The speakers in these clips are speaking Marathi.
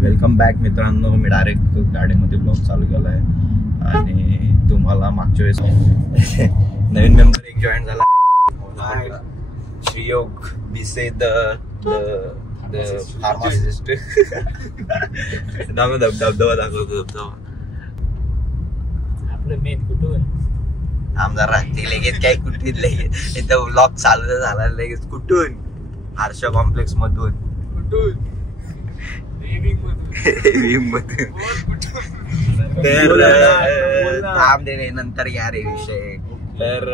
वेलकम बॅक मित्रांनो. मी डायरेक्ट गाडीमध्ये ब्लॉग चालू केला आहे आणि तुम्हाला मागच्या वेळेस नवीन मेंबर एक जॉईन झाला श्रीयोग बिसे द फार्मासिस्ट. धबधबा दाखवतो. आपलं मेन कुठून आमदार राहते लगेच काय कुठे लगेच इथं ब्लॉग चालू झाला लगेच कुठून हर्षा कॉम्प्लेक्स मधून कुठून तर थांब दे नंतर या रे विषय. तर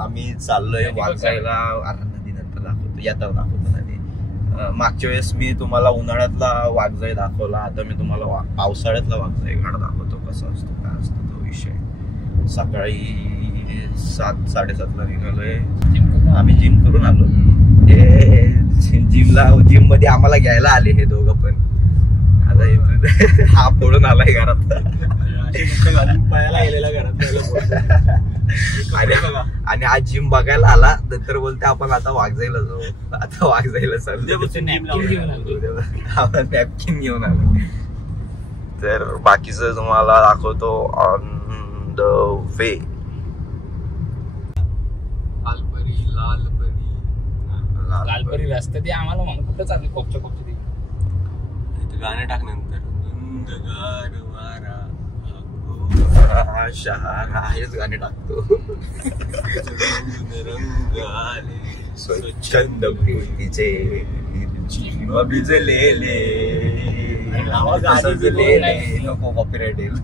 आम्ही चाललोय वाघजाईला. नदी नंतर दाखवतो येता दाखवतो नदी. मागच्या वेळेस मी तुम्हाला उन्हाळ्यातला वाघजाई दाखवला. आता मी तुम्हाला पावसाळ्यातला वाघजाई घाट दाखवतो कसा असतो काय असतो तो विषय. सकाळी 7-7:30ला निघालोय. आम्ही जिम करून आलो. जिम मध्ये आम्हाला घ्यायला आले हे दोघं पण. आता इथून हा पळून आलाय घरात आणि आज जिम बघायला आला. नंतर बोलते आपण आता वाघजाईला जाऊ. आता वाघजाईला चालू नॅपकिन घेऊन आलो. तर बाकीच तुम्हाला दाखवतो ऑन द वे. लालपरी रस्ता ते आम्हाला म्हणून कुठं चालू कोपच्या ते गाणे टाक नंतर हेच गाणे टाकतो. स्वच्छंद प्रीतीचे भिजलेले नको कॉपीराइट येईल.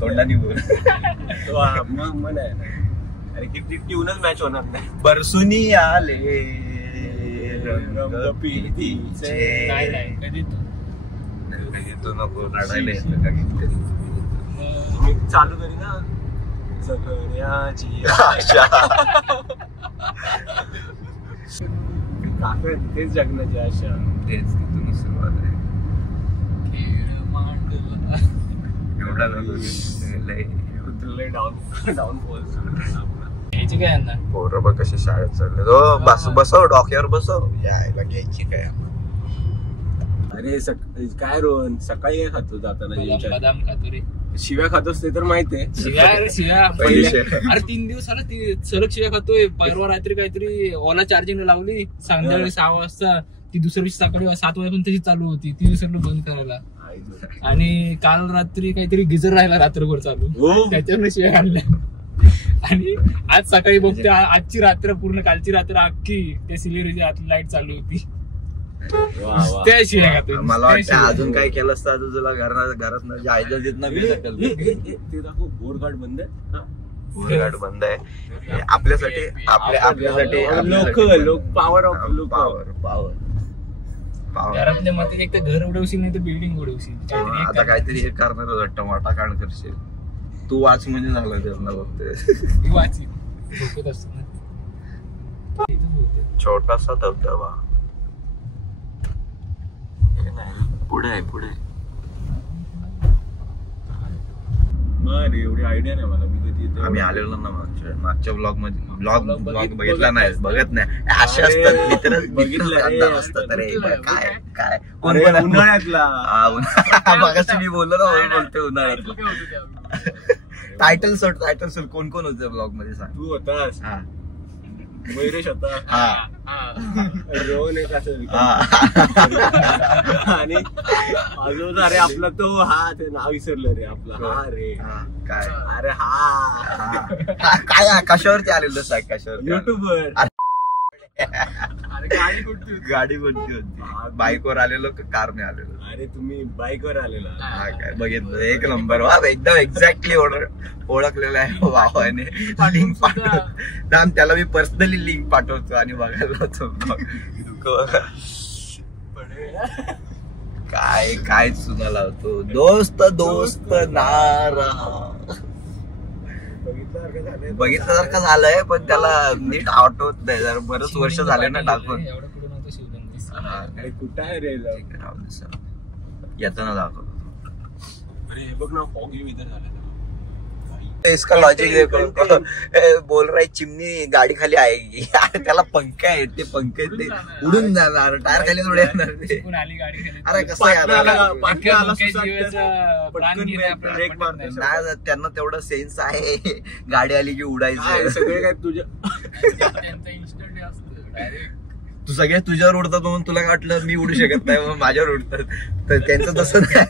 तोंडाने बोल. अरे किती ट्यूनच मॅच होणार नाही. बरसुनी आले रंग प्रीतीचे. कधी तू नको रडायला येतं का किती मी चालू करी ना जगण्याची आशा. काका तेच जगण्याची आशा. तेच तिथून सुरुवात आहे. खेळ मांडला एवढा नको डाऊनफॉल. घ्यायची काय यांना पोरं बघ कसे शाळेत चालले. हो बसव डोक्यावर बसव. यायला घ्यायची काय. अरे काय रोहन सकाळी काय खातो जाताना बदाम खातो रे. शिव्या खातोस ते तर माहितीये. शिव्या अरे 3 दिवस आला सलग शिव्या खातोय. परवा रात्री काहीतरी ओला चार्जिंग लावली संध्याकाळी 6 वाजता. ती दुसऱ्या दिवशी सकाळी 7 वाजून तशी चालू होती. ती विसरलो बंद करायला. आणि काल रात्री काहीतरी गिझर राहिला रात्रभर चालू. त्याच्यामुळे शिव्या काढल्या. आणि आज सकाळी बघते आजची रात्र पूर्ण कालची रात्र अख्खी त्या सिलेरीची आतली लाईट चालू होती. त्या शिव्या खातो. मला वाटतं अजून काय केलं असतं तुला घरात जायच्या तिथनं ते दाखव. बोरघाट बंद आहे. बोरघाट बंद आहे आपल्यासाठी. आपल्यासाठी लोक पॉवर ऑफ लोक पॉवर घरातल्या मते एक तर घर उडवशील नाही तर बिल्डिंग उडवशील. आता काहीतरी हे करणार होता. टमाटा काढ करशील तू. वाच म्हणजे झालं त्यांना बघते वाची झोपत असतो ना. छोटासा धबधबा पुढे आहे. पुढे एवढी आयडिया नाही मला. मी कधी आम्ही आलेलो ना मागच्या ब्लॉग मध्ये. ब्लॉग बघितला नाही. बघत नाही. असे असतात मित्र असतात. अरे काय काय उन्हाळ्यातला मागाशी मी बोललो ना म्हणून बोलतोय उन्हाळ्यातला. टायटल सोड कोण कोण होतं ब्लॉग मध्ये सांग. तू होतास. मयुरेश होता. रोहन एक असं. आणि अजून अरे आपला तो हा ते नाव विसरलं रे आपला. हा रे काय. अरे हा काय कशावरती आलेलं सांग. कशावर युट्यूबवर. गाडी कोणती होती. बाईकवर आलेलो का कारने आलेलो. अरे तुम्ही बाईकवर आलेला. हा काय बघितलं. एक नंबर. वा एकदम एक्झॅक्टली ओळखलेलं आहे भावाने. लिंक पाठवतो. त्याला मी पर्सनली लिंक पाठवतो आणि बघायला होतो. काय काय चुना लावतो. दोस्त नारा. बघितल्यासारखं झालंय पण त्याला नीट आठवत नाही. जरा बरंच वर्ष झाले ना टाकून. कुठं आहे रे येताना दाखवतो. अरे हे बघ ना फॉगी वेदर झालं. इसका लॉजिक देखो बोल रहा है चिमनी गाडी खाली आएगी अरे त्याला पंखे आहेत ते पंखे ते उडून जाणार टायर खाली थोडे येणार ते चुकून आली गाडी खाली. अरे कसं यार अख्ख्या जीवाचं प्राण गेले आपल्याला पटत नाही. नाही त्यांना तेवढं सेन्स आहे गाडी आली की उडायचं सगळे काय तुझ्या त्यांचं इन्स्टंट असतं डायरेक्ट. तू सगळे तुझ्यावर उडतात म्हणून तुला काय वाटलं मी उडू शकत नाही म्हणून माझ्यावर उडतात तर त्यांचं तसं नाही.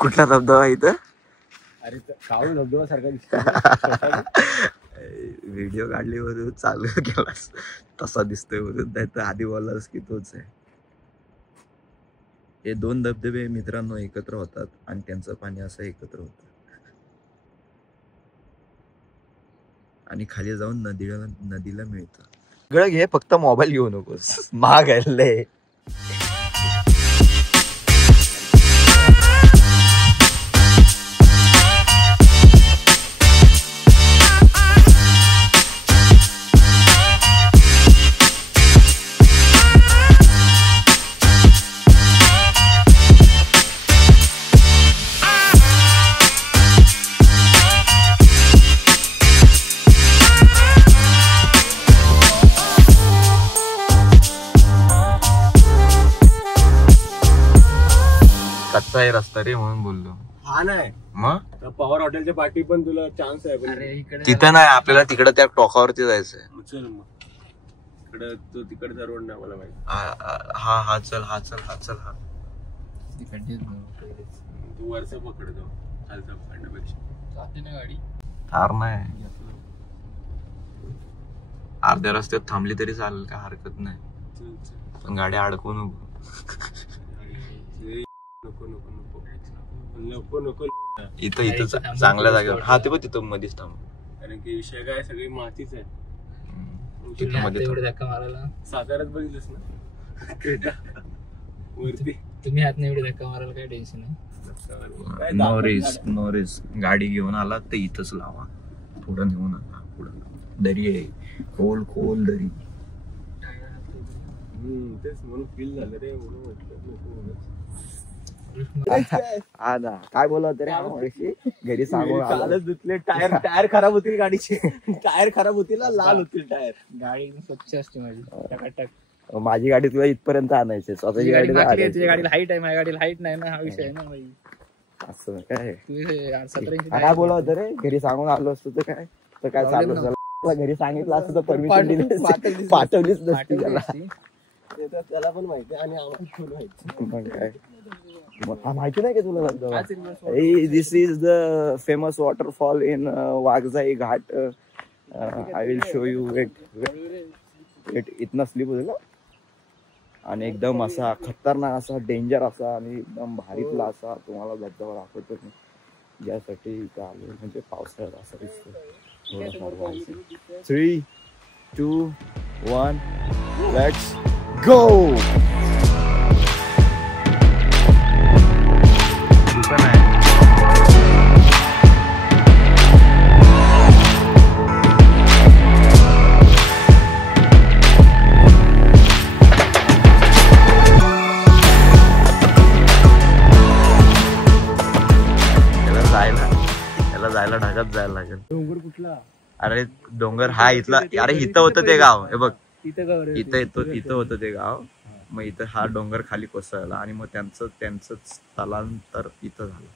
कुठला धबधबा इथं अरे कावळ धबधबा सारखा व्हिडिओ काढली वरून चालू केलास तसा दिसतोय वरून नाही तर आधी बोललास की तोच आहे. हे दोन धबधबे मित्रांनो एकत्र होतात आणि त्यांचं पाणी असं एकत्र होतं आणि खाली जाऊन नदीला मिळतं. सगळं घे फक्त मोबाईल घेऊ नकोस महाग आहे. कच्चा आहे रस्ता रे म्हणून बोललो. हा नाही मग पॉवर हॉटेलच्या पाठी पण तुला चान्स आहे पण अरे इकडे तिथं नाही आपल्याला तिकडं त्या टोकावरती जायचंय. चल मग इकडं तो तिकडचा रोड नाही मला माहिती. हा चल हा तिकडचे तू वरचं पकड जाऊ खालचा पकडण्यापेक्षा. जाते ना गाडी. थार नाही अर्ध्या रस्त्यात थांबली तरी चालेल का हरकत नाही चल चल पण गाडी अडकू नको. नको नको नको नको नको इथं चांगल्या जागेवर हा ते पण तिथं मध्येच थांब कारण की विषय काय सगळी मातीच आहे. तुम्ही आता एवढे धक्का मारायला साताऱ्यात बघितलंस ना वरती तुम्ही हात नाही एवढे धक्का मारायला काही टेन्शन नाही. नो रिस्क गाडी घेऊन आला तर इथंच लावा पुढं नेऊन आला पुढं दरी आहे खोल दरी. तेच म्हणून फील झालं रे म्हणून म्हटलं हा ना काय बोलत रे घरी सांगून कालच धुतले टायर खराब होतील गाडीचे. टायर खराब होतील ना लाल होतील टायर. गाडी एकदम स्वच्छ असते माझी टकाटक. माझी गाडी तुला इथपर्यंत आणायची स्वतःची गाडी तुझ्या गाडीला हाईट आहे माझ्या गाडीला हाईट नाही ना हा विषय आहे ना भाई. असं काय तुझे 17 काय बोलत होतं रे घरी सांगून आलो असतो तर काय चालू झालं घरी सांगितलं असतं तर परमिशन दिली पाठवलीच नसती त्याला पण माहिती आणि आम्हाला पण माहिती. मग काय माहिती नाही का तुला this is the famous waterfall in Waghjai Ghat. I will show you wait इतना स्लिप होईल आणि एकदम असा खतरनाक असा डेंजर असा आणि एकदम भारीतला असा तुम्हाला धबधबा दाखवतो मी ज्यासाठी इथं आलो म्हणजे पावसाळ्यात असा दिसतो. 3, 2, 1 लेट्स गो. जायला ढगात जायला लागेल. डोंगर कुठला? अरे डोंगर हा इथला. अरे इथं होतं ते गाव हे बघ इथं होतं ते गाव. मग इथं हा डोंगर खाली कोसळला आणि मग त्यांचं स्थलांतर इथं झालं.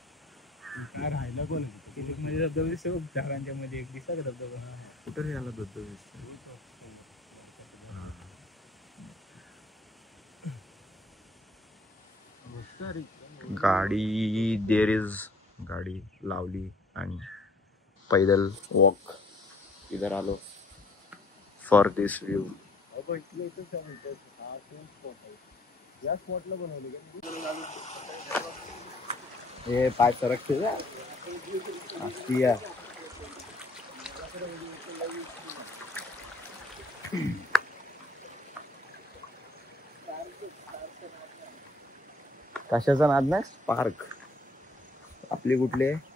राहायला कोण धबधबा दिसतो झाडांच्या मध्ये एक दिसला धबधबा. कुठे याला धबधबा गाडी गाडी लावली आणि पैदल वॉक इधर आलो फॉर दिस व्ह्यू. हे पाय सरकते कशाचा नाद नाही स्पार्क आपली कुठली आहे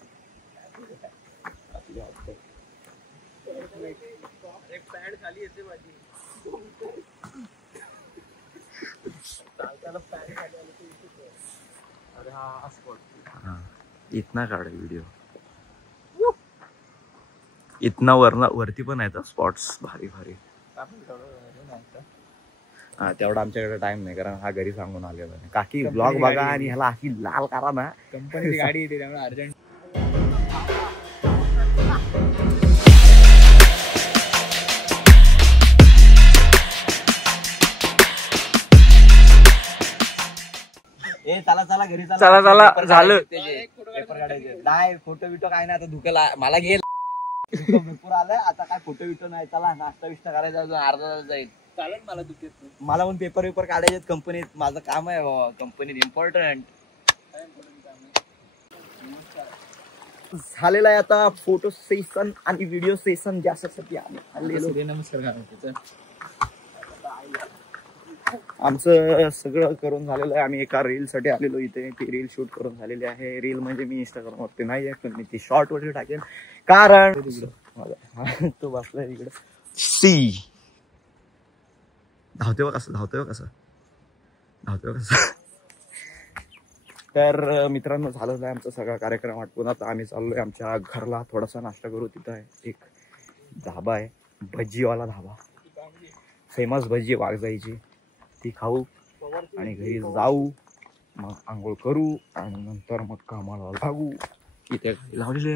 इतना काढ व्हिडिओ इतना वरती पण आहेत स्पॉट्स भारी भारी. हा तेवढा आमच्याकडे टाइम नाही कारण हा घरी सांगून आलेला नाही. काकी ब्लॉग बघा आणि ह्याला अशी लाल करा ना. कंपनीची गाडी येते त्यामुळे अर्जंट. चला चला घरी चला झालं. पेपर काढायचे नाही फोटो बिटो काय नाही आता धुकेला मला घेईल भरपूर आलं आता काय फोटो बिटो नाही. चला नाश्ता बिष्टा करायचा अजून अर्धा तास जाईल. चालेल मला दुखेत मला पण पेपर पेपर काढायचे कंपनीत. माझं काम आहे बाबा कंपनीत इम्पॉर्टंट झालेला आहे आता फोटो सेशन आणि व्हिडिओ सेशन ज्यासाठी आलेलो. नमस्कार. आमचं सगळं करून झालेलं आहे. आम्ही एका रील साठी आलेलो इथे. ती रील शूट करून झालेली आहे. रील म्हणजे मी इंस्टाग्राम वरती नाही आहे पण मी ती शॉर्ट वरती टाकेन कारण तो बसलाय इकडे. सी धावतोय कसं तर मित्रांनो झालेलं आहे आमचा सगळा कार्यक्रम आटपून आता आम्ही चाललोय आमच्या घरला. थोडासा नाश्ता करू. तिथं आहे एक धाबा आहे भज्जीवाला धाबा. फेमस भज्जी वाघजाईची ती खाऊ आणि घरी जाऊ मग आंघोळ करू आणि नंतर मग कामाला लागू. इथे लावलेले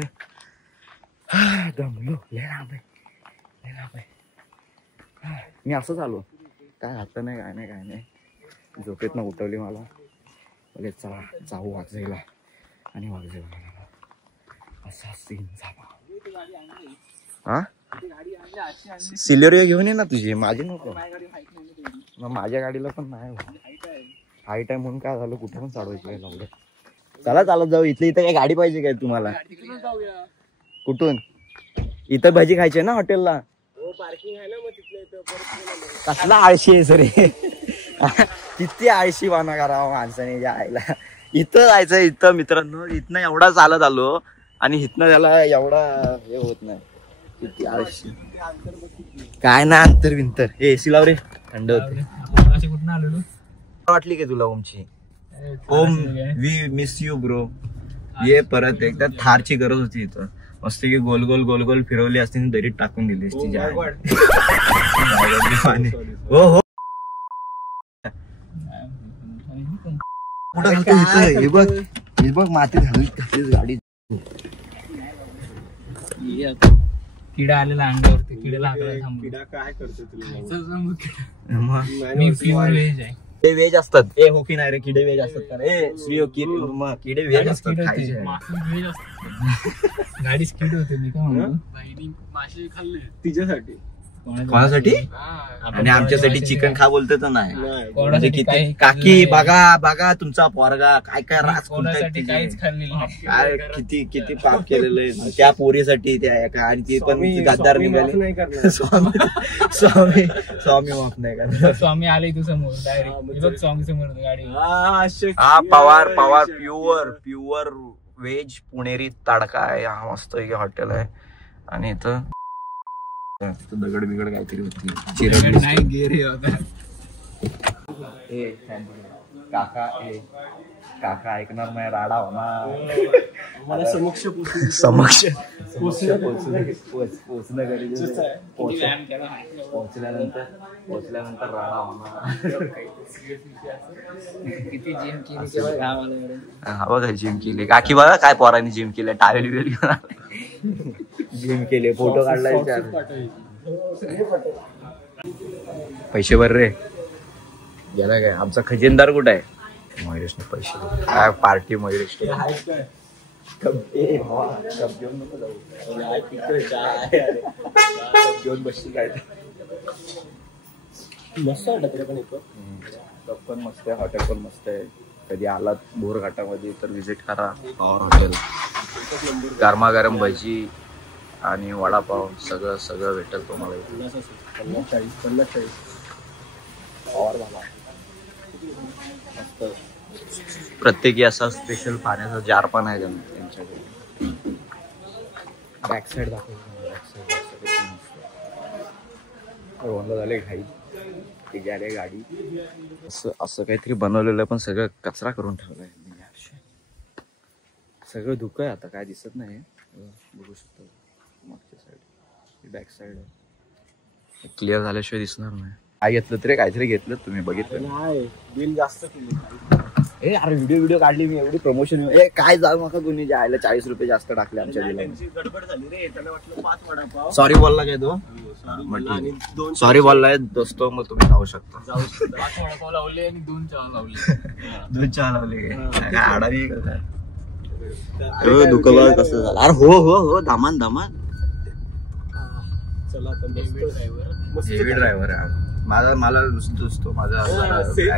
दमलो लय लांब आहे. मी असंच आलो काय घातलं नाही काय नाही. झोपेतनं उठवली मला बोले चला जाऊ वाघजाईला आणि वाघजाईला असा सीन झाला. हा सिलेरिओ घेऊन ये ना तुझी माझी नको. मग माझ्या गाडीला पण नाही हाईट आहे म्हणून काय झालं कुठे पण चालवायची काय लावलं. चला चालत जाऊ. इथं काय गाडी पाहिजे काय तुम्हाला. कुठून इथं भाजी खायची आहे ना हॉटेलला. कसला आळशी आहे सर किती आळशी वाना करावा माणसाने जायला. इथं जायचं इथं मित्रांनो. इथनं एवढा चालत आलो आणि इथनं त्याला एवढा हे होत नाही. किती आळशी काय ना अंतर विंतर. एसी लाव रे थंड होते. कुठं आलेलो वाटली का तुला ओमची. ओम वी मिस यू ब्रो. ये परत एकदा थारची गरज होती इथं. मस्त की गोल गोल फिरवली असती दरीत टाकून दिली असती. हो हो कुठं हे बघ माती घालून गाडी. किडा आलेला अंगावरती. किड्याला किडा काय करतो तुला. मी प्युअर व्हेज आहे. ते व्हेज असतात. ए हो की नाही रे किडे व्हेज असतात का रे. किडे व्हेज असतात. गाडीच किड होते मी काय म्हणतो. मासे खाल्ले तिच्यासाठी कोणासाठी आणि आमच्यासाठी चिकन खा बोलते तर नाही. म्हणजे किती काकी बघा तुमचा पोरगा काय काय राज काहीच खाल्लेलं काय किती पाप केलेलं आहे त्या पोरीसाठी त्या. आणि ती पण गद्दार निघाली. स्वामी माफ नाही करणार. स्वामी आले तू समोर डायरेक्ट स्वामी समोर गाडी. हा पवार प्युअर व्हेज पुणेरी तडका आहे. हा मस्त हॉटेल आहे आणि इथं दगड बिगड काहीतरी होती. नाही गेरे होता. काका ऐकणार नाही राडा होणार. समक्ष पोचणं गरजेचं आहे. पोचल्यानंतर राडा होणार. किती जिम केली हा बघा जिम केली काकी. बघा काय पोरांनी जिम केलं. टावेल बिवेल जिम केले. फोटो काढलाय. पैसे भर रे गेला काय. आमचा खजिनदार कुठं आहे. मयुरेशने पैसे काय पार्टी मयुरेश घेऊन बसली काय. मस्त वाटत रे पण इथं. पण मस्त आहे. हॉटेल पण मस्त आहे. कधी आलात बोरघाटामध्ये तर व्हिजिट करा पॉवर हॉटेल. एकच नंबर. गरमागरम भजी आणि वडापाव सगळं सगळं भेटेल तुम्हाला इथे. 50-40 प्रत्येकी असा स्पेशल पाण्याचा जार पण आहे त्यांच्याकडे. बॅक साईड दाखवलं झाले घाई ते गेले गाडी. असं काहीतरी बनवलेलं पण सगळं कचरा करून ठेवलाय. सगळं धुकं आहे आता, काय दिसत नाही. बघू शकतो मागच्या साईड बॅक साईड क्लिअर झाल्याशिवाय दिसणार नाही. काय घेतलं तरी काहीतरी घेतलं तुम्ही बघितलं नाही. बिल जास्त केलं. अरे व्हिडिओ काढली मी एवढी प्रमोशन. काय जाऊ नका कोणी जायला 40 रुपये जास्त टाकले आमच्या त्यांची गडबड झाली रे. त्याला वाटलं 5 वडापाव. सॉरी बोलला काय तो? आणि 2 सॉरी बोललाय दोस्तो. मग तुम्ही जाऊ शकता. 5 वडापाव लावले आणि 2 चहा लावले. 2 चहा लावले काय आडावी दुकान कसं झालं. अरे हो धामान चला आता मस्त हेवी ड्रायव्हर आहे मला दोस्तो माझा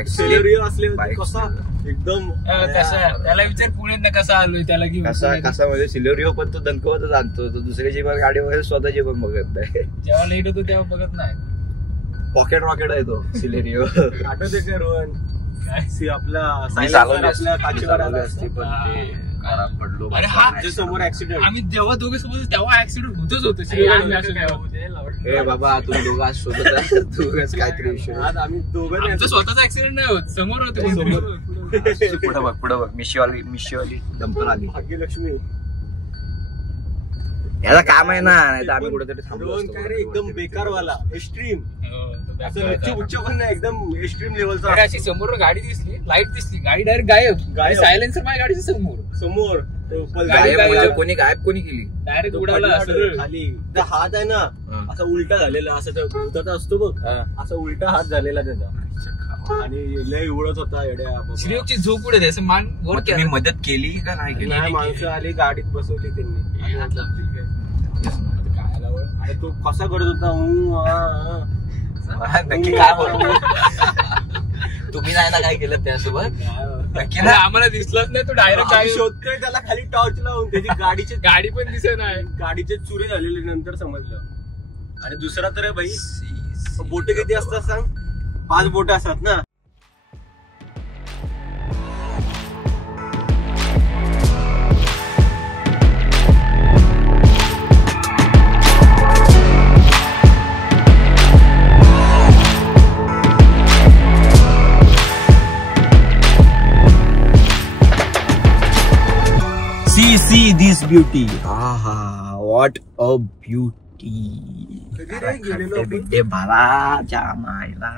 सेलेरिओ असले कसा एकदम त्याला विचार पुण्यात ना कसा आलोय त्याला की कसा म्हणजे सिलेरिओ पण तो दणकवतच आणतो. तो दुसऱ्याची पण गाडी वगैरे स्वतःची पण बघत नाही. जेव्हा लेट होतो तेव्हा बघत नाही. पॉकेट रॉकेट आहे तो सिलेरिओ. आठवते का रोहन आपला चालवली असती पण ते खराब पडलो. अरे हा समोर ऍक्सिडेंट. आम्ही जेव्हा दोघे सोबत तेव्हा ऍक्सिडेंट होतच होतं. हे बाबा तुम्ही दोघं शोधत दोघच काहीतरी विषय. आज आम्ही दोघं स्वतःचा ऍक्सिडेंट नाही होत, समोर होते. पुढे बघ मिशीवाली डंपर आली. भाग्यलक्ष्मी याला काम आहे ना, नाही तर आम्ही कुठेतरी थांबलो रोहन काय रे एकदम बेकार वाला एक्स्ट्रीम. समोर उच्च पण नाही एकदम एक्स्ट्रीम लेवलचा. गाडी दिसली, लाईट दिसली, गाडी डायरेक्ट गायब. सायलेन्सर माझ्या गाडीच्या समोर कोणी गायब कोणी केली. डायरेक्ट उडाला खाली. हात आहे ना असा उलटा झालेला. असं भूताचा असतो बघ, असा उलटा हात झालेला त्याचा. आणि लय उडत होता येड्या. श्रीयोगची झोप उडत आहे, असं मान वर तुम्ही मदत केली का नाही केली? नाही, माणसं आली गाडीत बसवली त्यांनी. अरे तो कसा करत होता. नक्की काय बोलतो तुम्ही नाही ना काय केलं त्यासोबत? नक्की ना आम्हाला दिसलंच नाही. तो डायरेक्ट गाडी शोधतोय त्याला खाली टॉर्च लावून. त्याची गाडी पण दिसत नाही. गाडीचे चुरे झालेले नंतर समजलं. आणि दुसरा तर भाई बोट किती असतात सांग? 5 बोट असतात ना. See this beauty. What a beauty. बाराच्या मायला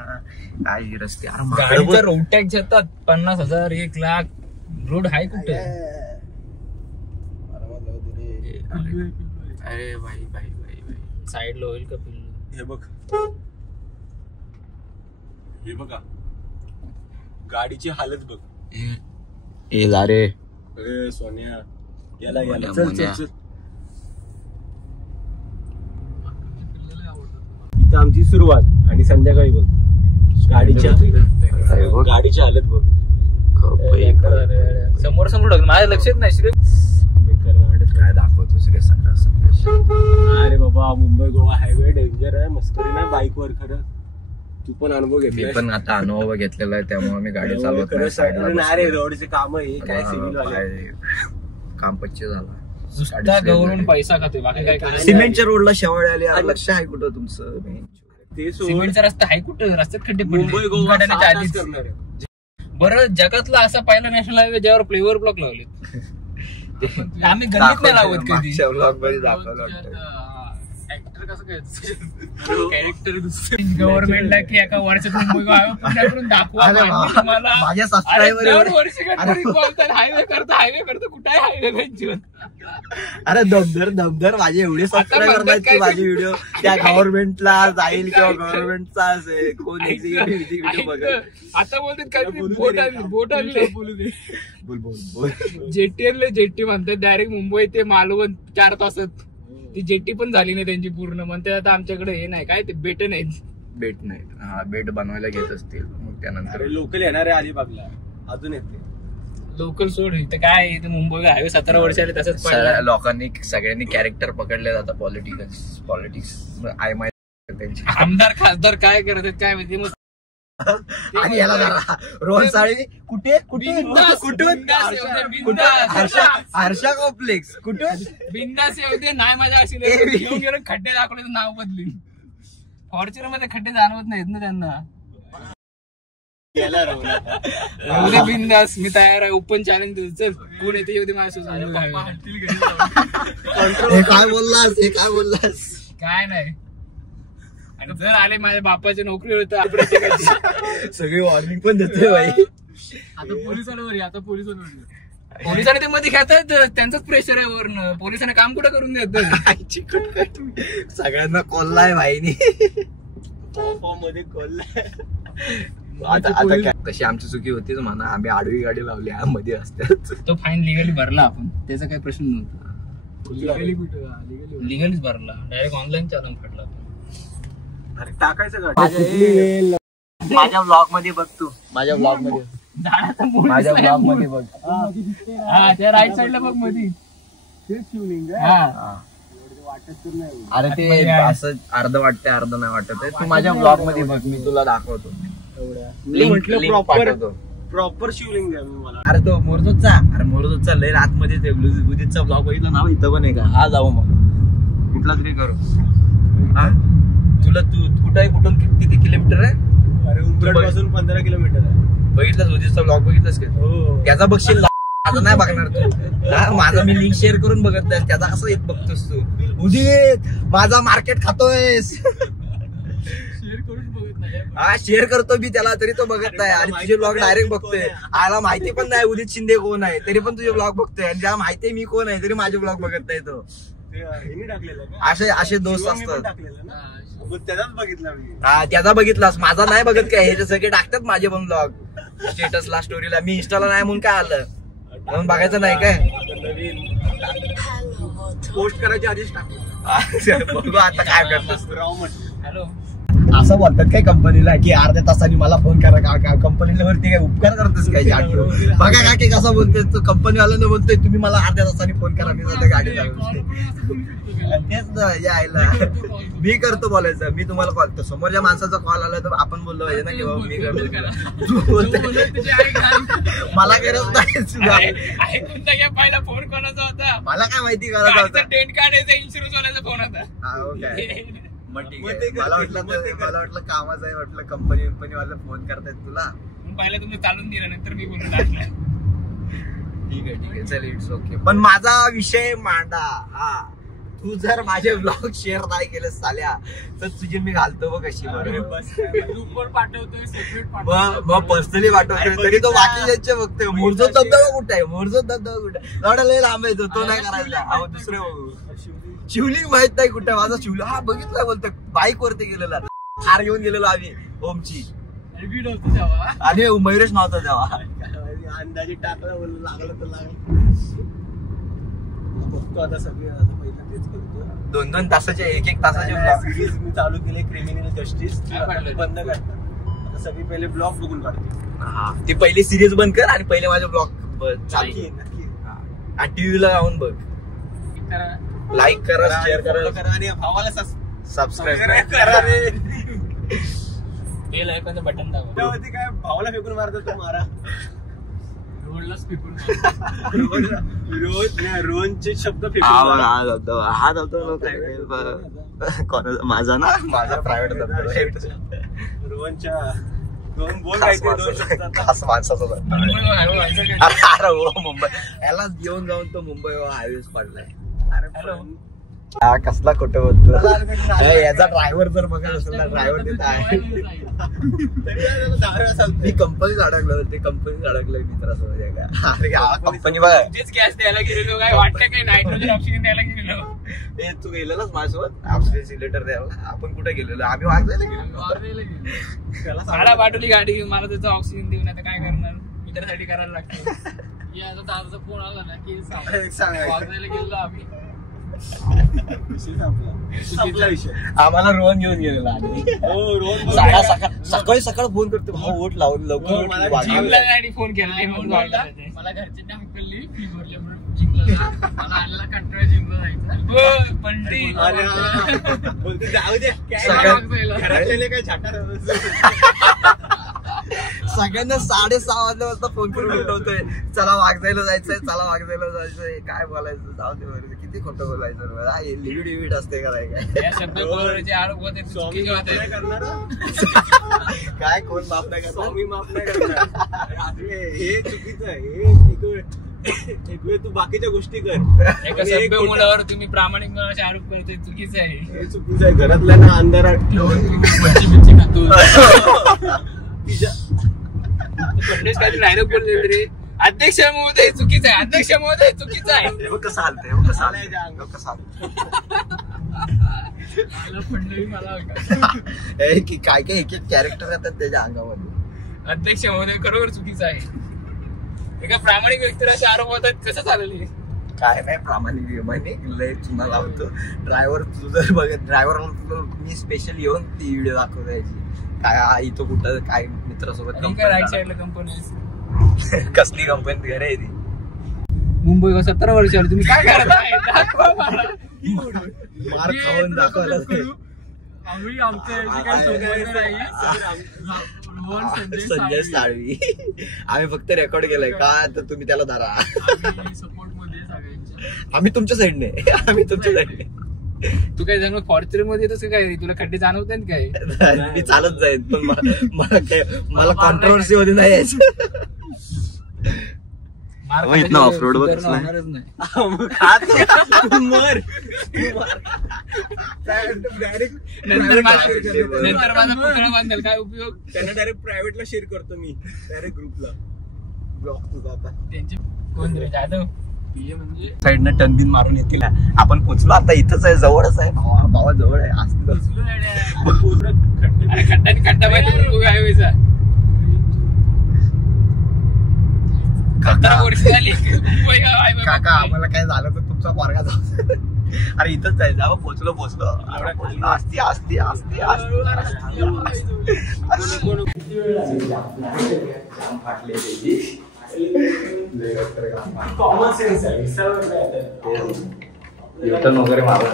काय रस्ते. गाडीचा रोड टॅक्स घेतात 50,000 1,00,000. रोड हाय कुठे? अरे भाई साईडला होईल का पिल्लू? हे बघ, हे बघा गाडीची हालत बघ. ए जा रे. अरे सोन्या याला चल. इथं आमची सुरुवात आणि संध्याकाळी बघ गाडीच्या हालत बघ. समोर माझ्या लक्षात नाही. श्री काय दाखवतोस रे सगळं. अरे बाबा मुंबई गोवा हायवे डेंजर आहे. मस्करी नाही बाईकवर. खरं तू पण अनुभव घेतला. मी पण आता अनुभव घेतलेला आहे त्यामुळे मी गाडी चालवत नाही. रोडचे काम हे काय सिव्हिल काम पच्चे झाला. गव्हर्नमेंट पैसा खातोय, बाकी काय. सिमेंटच्या रोडला शेवळ आली. लक्ष आहे कुठं तुमचं? ते सिमेंटचा रस्ता आहे कुठं? रस्त्यात खड्डे मुंबई गोवा आधीच करणार. बरं जगातला असा पहिला नॅशनल हायवे ज्यावर फ्लेवर ब्लॉक लावले. आम्ही गल्लीत नाही लावत कधी. कॅरेक्टर गव्हर्नमेंटला की एका वर्षात मुंबई दाखवा माझ्या सबस्क्रायबर हायवे करतो कुठे आहे हायवे? अरे दमदर माझे एवढे सबस्क्रायबर आहेत की माझे व्हिडिओ त्या गव्हर्नमेंटला जाईल किंवा गव्हर्नमेंटचा असेल कोण व्हिडिओ बघेल. आता बोलतात काय बोट आणले. बोल जेट्टी म्हणतात डायरेक्ट मुंबई ते मालवण 4 तासात. ती जेट्टी पण झाली नाही त्यांची पूर्ण. म्हणते आता आमच्याकडे हे नाही काय ते बेट नाहीत. बेट बनवायला घेत असतील. मग त्यानंतर लोकल येणार आहे अलिबागला. अजून येते लोकल सोड इथं काय इथं मुंबई हायवे 17 वर्ष आले तसंच पडलं. लोकांनी सगळ्यांनी कॅरेक्टर पकडले जातात पॉलिटिक्स आय माय त्यांची. आमदार खासदार काय करत आहेत काय माहिती. मग आणि याला जरा रोहन साळवी कुठे कुठून हर्षा कॉम्प्लेक्स कुठून बिंदास येऊ दे नाही माझ्या अशी येऊन गेलो खड्डे दाखवले नाव बदली. फॉर्च्युनर मध्ये खड्डे जाणवत नाहीत ना त्यांना. येऊ दे बिंदास मी तयार आहे. ओपन चॅलेंज चल कोण येते येऊ दे माझ्यासोबत. काय बोललास काय नाही. आणि जर आले माझ्या बापाच्या नोकरीवर तर सगळी वॉर्निंग पण देतोय भाई. आता पोलिसांवर पोलिसांनी ते मध्ये घेतात त्यांचंच प्रेशर आहे वरनं. पोलिसांनी काम कुठं करून देत. सगळ्यांना कोल्लाय भाईनी मध्ये कोल्हाय. आता काय तशी आमची चुकी होतीच म्हणा. आम्ही आडवी गाडी लावली मध्ये रस्त्यात. तो फाईन लिगली भरला आपण त्याचा काही प्रश्न नव्हता. लिगलीच भरला. डायरेक्ट ऑनलाईन चालन फाडला. टाकायचं माझ्या ब्लॉग मध्ये बघ तू. माझ्या ब्लॉग मध्ये बघ. हा त्या राईट साईडला बघ मध्ये. अरे ते असं अर्ध वाटतंय अर्ध नाही वाटत आहे. तू माझ्या ब्लॉग मध्ये बघ. मी तुला दाखवतो. प्रॉपर शिवलिंग आहे मला. अरे तो मोरजोतचा लय आतमध्ये उदितचा ब्लॉग बघितला ना इथं पण आहे का. हा जाऊ मग कुठला तरी करू. तुला कुठून किती किलोमीटर आहे. अरे उंबरठ पासून 15 किलोमीटर आहे. बघितलंस उदितचा ब्लॉग बघितलास का. त्याचा बघशील माझा नाही बघणार तू. माझा मी लिंक शेअर करून बघत नाही. त्याचा कसं येत बघतोस तू. उदित माझा मार्केट खातोयस. हा शेअर करतो मी त्याला तरी तो बघत नाही. आणि तुझे ब्लॉग डायरेक्ट बघतोय. आला माहिती पण नाही उदित शिंदे कोण आहे तरी पण तुझे ब्लॉग बघतोय. आणि ज्याला माहितीये मी कोण आहे तरी माझे ब्लॉग बघत नाही तो. असे दोस्त असतात. त्याचाच बघितला मी. हा त्याचा बघितलास. माझा नाही बघत काय. हे सगळे टाकतात माझे पण ब्लॉग स्टेटसला स्टोरीला. मी इंस्टाला नाही म्हणून काय आलं म्हणून बघायचं नाही काय. पोस्ट करायच्या आधीच टाकलं. बघू आता काय करतोस. हॅलो असं बोलतात काय कंपनीला की अर्ध्या तासांनी मला फोन करा का. कंपनीला वरती काय उपकार करतोस काय. बघा का की कसं बोलतोय तो. कंपनीवाल्यानं बोलतोय तुम्ही मला अर्ध्या तासांनी फोन करा. मी सध्या गाडी चालवतो. तेच यायला मी करतो बोलायचं. मी तुम्हाला कॉल करतो. समोरच्या माणसाचा कॉल आला तर आपण बोललो पाहिजे ना की बाबा मी करतो. मला गरज नाही. पहिला फोन कोणाचा होता मला काय माहिती करायचा होता. डेट काढायचा इन्शुरन्स वाल्याचा फोन होता. मला वाटलं कामाचं आहे. म्हटलं कंपनी वाले फोन करतायत तुला. पहिला तुम्ही चालून दिला नंतर मी बोलून ठीक आहे चल इट्स ओके. पण माझा विषय मांडा. हा तू जर माझे ब्लॉग शेअर नाही केलं साल्या तर तुझे मी घालतो बघ कशी. ग्रुपवर पाठवतोय सेपरेट मग पर्सनली पाठवतोय तरी तो बाकीच्यांचे बघतोय. मोरजोत धबधबा कुठे आहे. मोरजोत धबधबा कुठे आहे. एवढा लय लांब आहे तो नाही करायचा. अहो दुसरे बघू. शिवलिंग माहित नाही कुठे माझा शिवलिंग. हा बघितला बोलतोय बाईक वरती गेलेला. थार घेऊन गेलेलो आम्ही ओमची. आणि मयुरेश नव्हता तेव्हा. अंदाजे टाकला लागलं तर लागलं. बघतो आता सगळे. आता पहिलं तेच करतो. 2-2 तासाचे 1-1 तासाचे सिरीज मी चालू केले क्रिमिनल जस्टिस. बंद करतात आता सगळी पहिले ब्लॉग बघून काढते. हा ती पहिली सिरीज बंद कर आणि पहिले माझे ब्लॉग चालू. आणि टीव्हीला जाऊन बघ. लाईक करा शेअर करा आणि भावाला सबस्क्राईब करा. बेल आयकॉनचं बटन दाबा. काय भावाला फेकून मारतो तो मारा. रोडलाच फेकून रोहनचे शब्द हा कोणाचा माझा ना माझा प्रायव्हेट रोहनच्या दोन बोल काय खास माणसाचा. अरे हो मुंबई याला येऊन जाऊन तो मुंबई हायवेज पडलाय. हा कसला कुठं बोलतो. याचा ड्रायव्हर जर बघायला असेल ना ड्रायव्हर तिथं आहे. मी कंपनीत अडकलो. ते कंपनीत अडकलोय मित्रासोबत. अरे कंपनी बघा गॅस द्यायला गेलेलो काय वाटतं काय नायट्रोजन ऑक्सिजन द्यायला गेलेलो. ए तू गेलेलाच माझ्यासोबत ऑक्सिजन सिलेंडर द्यायला. आपण कुठे गेलेलो. आम्ही वागजायला गेलो. भाडा पाठवली गाडी. मला त्याचं ऑक्सिजन देऊन आता काय करणार. मित्रासाठी करायला लागतं. दादाचा फोन आला ना की वागजायला गेलो आम्ही. संपला विषय. आम्हाला रोहन घेऊन गेलेला सकाळी सकाळ फोन करतो भाऊ वोट लावून लवकर फोन केला मला घरच्यांनी हकलली फी भरल्यामुळे जिंकला मला आलेला कंटाळा जिंकला जायचं बोलते जाऊ दे घरातले काय छाटा सगळ्यांना 6:30 वाजता फोन करून उठवतोय चला वागजायला जायचंय चला वागजायला जायचंय काय बोलायचं जाऊ दे बरं किती खोटं बोलायचं लिव्हिड असते काय काय कोण माफ नाही करत स्वामी माफ नाही करणार हे चुकीचं आहे एक वेळ तू बाकीच्या गोष्टी कर एका सभ्य मुलावर तुम्ही प्रामाणिकपणाचे आरोप करतोय चुकीचं आहे हे चुकीचं आहे घरातल्यांना अंधारात ठेवून मच्छी खातो काहीतरी डायलॉग बोलले रे अध्यक्ष महोदय चुकीचं आहे अध्यक्ष महोदय चुकीचं आहे कसं हालतंय कसं मला की काय काय एक एक कॅरेक्टर येतात त्याच्या अंगामध्ये अध्यक्ष महोदय खरोखर चुकीचं आहे एका प्रामाणिक व्यक्तीला असे आरोप होतात कसं चालले काय नाही प्रामाणिक लय चुना लावतो ड्रायव्हर तुझं बघत ड्रायव्हर मी स्पेशल येऊन ती व्हिडिओ दाखवतो याची काय इथं कुठं काय मित्रासोबत राईट साईडला कंपनी कसली कंपनी घर आहे ती मुंबई 17 वर्षावर तुम्ही काय करत आहे मार खाऊन दाखवला आम्ही आमच्या संजय साळवी आम्ही फक्त रेकॉर्ड केलंय का तर तुम्ही त्याला धरा सपोर्ट मध्ये सगळ्यांच्या आम्ही तुमच्या साईडने तू काय सांग फॉर्च्युनर मध्ये येतोस काय तुला खड्डे जाणवत काय मी चालत जाईन पण मला कॉन्ट्रोवर्सी मध्ये नाही यायचं इथनं ऑफरोड होणारच नंतर माझा पुतळा बांधेल काय उपयोग त्यांना डायरेक्ट प्रायव्हेटला शेअर करतो मी डायरेक्ट ग्रुपला ब्लॉग तुझा आता त्यांचे कोण रे जाधव म्हणजे साईडनं टनबिन मारून येतील आपण पोचलो आता इथंच आहे जवळच आहे भावा जवळ आहे अरे खड्डा माहिती हायवेचा 17 वर्ष झाली काका आम्हाला काय झालं तर तुमचा पोरगा जाऊ अरे इथंच जायचं आपण पोचलो असती कॉमन सेन्स आहे युटर्न वगैरे मारून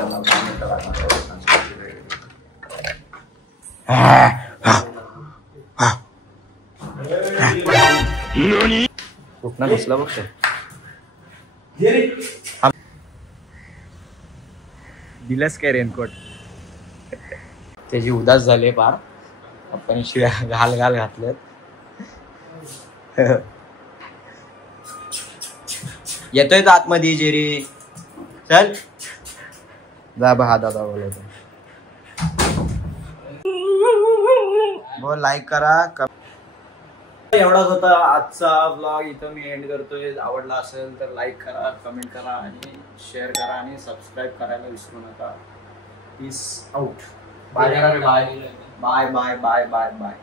कुठनं घुसला बघ दिलंच काय रेनकोट त्याची उदास झाली फार आपण शिव्या घाल घातल्यात येतोय तर आतमध्ये जेरी चल जा हा दादा बोलतो लाईक करा एवढाच होता आजचा ब्लॉग इथं मी एंड करतोय आवडला असेल तर लाईक करा कमेंट करा आणि शेअर करा आणि सबस्क्राईब करायला विसरू नका peace out bye bye bye bye bye bye bye